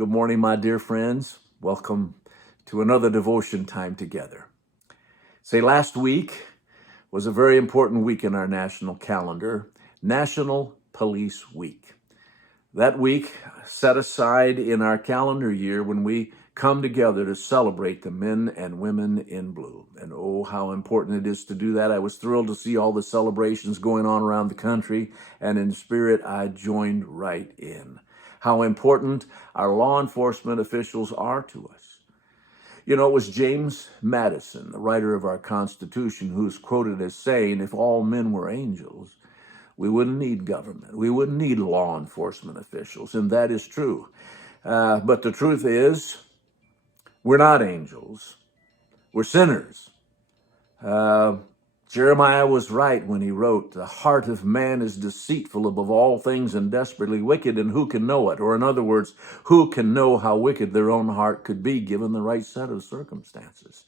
Good morning, my dear friends. Welcome to another devotion time together. Say, last week was a very important week in our national calendar, National Police Week. That week set aside in our calendar year when we come together to celebrate the men and women in blue. And oh, how important it is to do that. I was thrilled to see all the celebrations going on around the country, and in spirit, I joined right in. How important our law enforcement officials are to us. You know, it was James Madison, the writer of our Constitution, who's quoted as saying, if all men were angels, we wouldn't need government. We wouldn't need law enforcement officials, and that is true. But the truth is, we're not angels. We're sinners. Uh, Jeremiah was right when he wrote, the heart of man is deceitful above all things and desperately wicked, and who can know it? Or in other words, who can know how wicked their own heart could be given the right set of circumstances?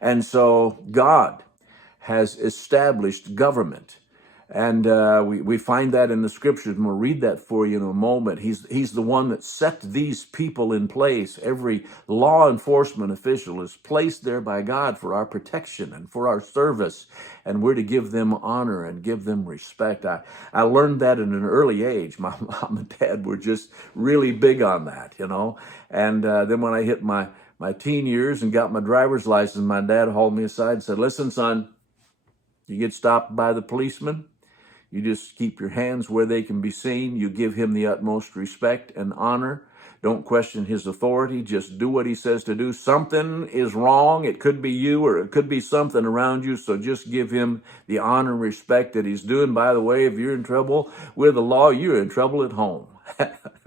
And so God has established government. And we find that in the scriptures, and we'll read that for you in a moment. He's the one that set these people in place. Every law enforcement official is placed there by God for our protection and for our service, and we're to give them honor and give them respect. I learned that at an early age. My mom and dad were just really big on that, you know. And then when I hit my teen years and got my driver's license, my dad hauled me aside and said, listen, son, you get stopped by the policeman, you just keep your hands where they can be seen. You give him the utmost respect and honor. Don't question his authority. Just do what he says to do. Something is wrong. It could be you or it could be something around you. So just give him the honor and respect that he's doing. By the way, if you're in trouble with the law, you're in trouble at home.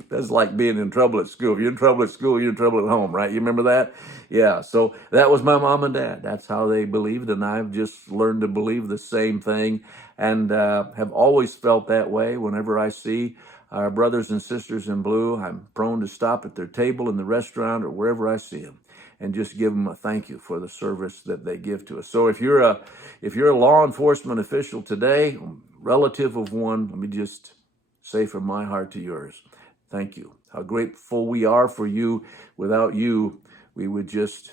That's like being in trouble at school. If you're in trouble at school, you're in trouble at home, right? You remember that? Yeah, so that was my mom and dad. That's how they believed, and I've just learned to believe the same thing, and have always felt that way. Whenever I see our brothers and sisters in blue, I'm prone to stop at their table in the restaurant or wherever I see them and just give them a thank you for the service that they give to us. So if you're a law enforcement official today, relative of one, let me just say from my heart to yours, thank you. How grateful we are for you. Without you, we would just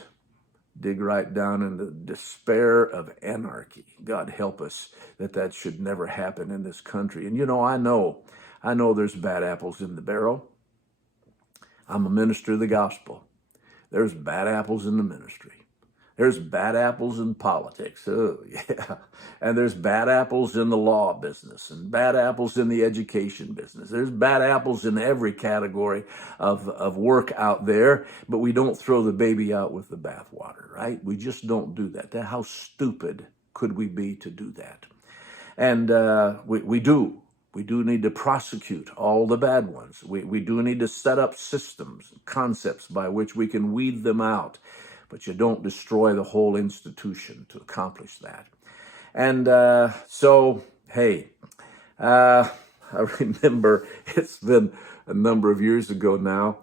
dig right down in the despair of anarchy. God help us that should never happen in this country. And you know, I know there's bad apples in the barrel. I'm a minister of the gospel. There's bad apples in the ministry. There's bad apples in politics. Oh, yeah. And there's bad apples in the law business and bad apples in the education business. There's bad apples in every category of work out there, but we don't throw the baby out with the bathwater, right? We just don't do that. How stupid could we be to do that? And we do. We do need to prosecute all the bad ones. We do need to set up systems, concepts by which we can weed them out. But you don't destroy the whole institution to accomplish that. And hey, I remember it's been a number of years ago now.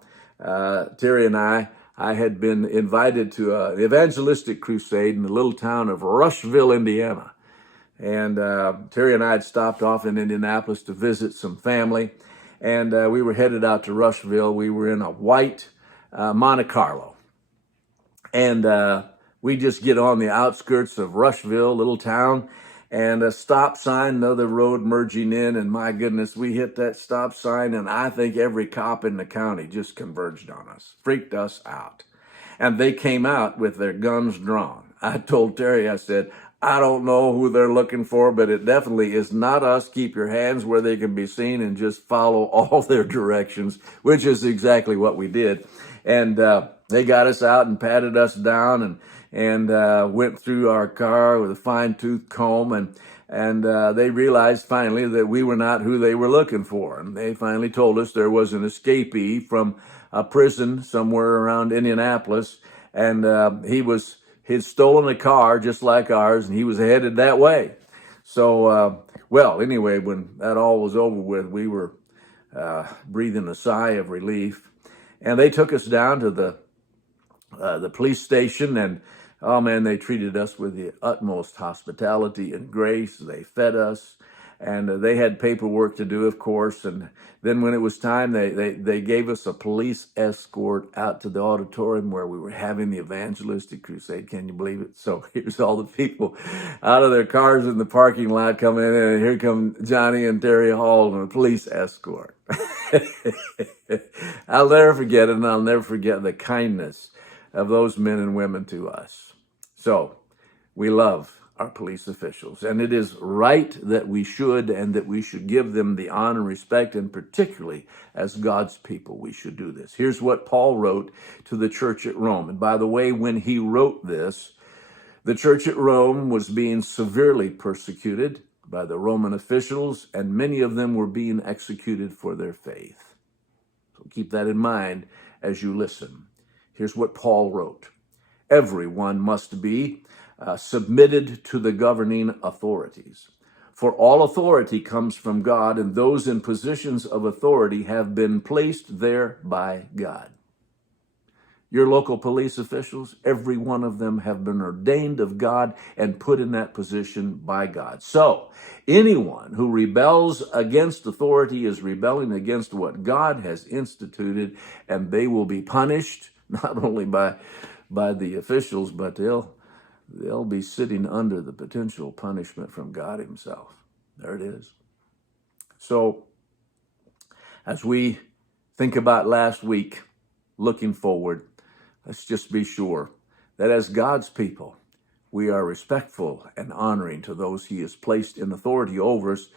Terry and I had been invited to an evangelistic crusade in the little town of Rushville, Indiana. And Terry and I had stopped off in Indianapolis to visit some family. And we were headed out to Rushville. We were in a white Monte Carlo. And we just get on the outskirts of Rushville, little town, and a stop sign, another road merging in. And my goodness, we hit that stop sign, and I think every cop in the county just converged on us, freaked us out. And they came out with their guns drawn. I told Terry, I said, I don't know who they're looking for, but it definitely is not us. Keep your hands where they can be seen and just follow all their directions, which is exactly what we did. And they got us out and patted us down and went through our car with a fine-tooth comb, and they realized finally that we were not who they were looking for. And they finally told us there was an escapee from a prison somewhere around Indianapolis, and he'd stolen a car just like ours, and he was headed that way. So, well, anyway, when that all was over with, we were breathing a sigh of relief. And they took us down to the police station, and oh man, they treated us with the utmost hospitality and grace. They fed us, And they had paperwork to do, of course. And then when it was time, they gave us a police escort out to the auditorium where we were having the evangelistic crusade. Can you believe it? So here's all the people out of their cars in the parking lot coming in, and here come Johnny and Terry Hall and a police escort. I'll never forget it, and I'll never forget the kindness of those men and women to us. So we love our police officials, and it is right that we should, and that we should give them the honor and respect, and particularly as God's people, we should do this. Here's what Paul wrote to the church at Rome. And by the way, when he wrote this, the church at Rome was being severely persecuted by the Roman officials, and many of them were being executed for their faith. So keep that in mind as you listen. Here's what Paul wrote. Everyone must be submitted to the governing authorities. For all authority comes from God, and those in positions of authority have been placed there by God. Your local police officials, every one of them have been ordained of God and put in that position by God. So anyone who rebels against authority is rebelling against what God has instituted, and they will be punished not only by the officials, but they'll be sitting under the potential punishment from God himself. There it is. So as we think about last week, looking forward, let's just be sure that as God's people, we are respectful and honoring to those he has placed in authority over us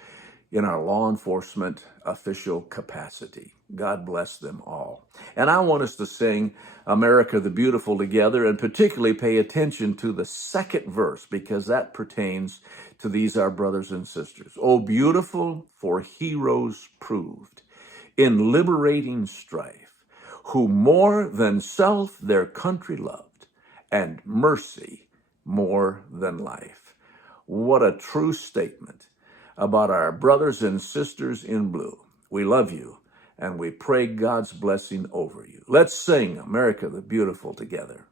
in our law enforcement official capacity. God bless them all. And I want us to sing America the Beautiful together, and particularly pay attention to the second verse, because that pertains to these our brothers and sisters. Oh, beautiful for heroes proved in liberating strife, who more than self their country loved, and mercy more than life. What a true statement about our brothers and sisters in blue. We love you, and we pray God's blessing over you. Let's sing America the Beautiful together.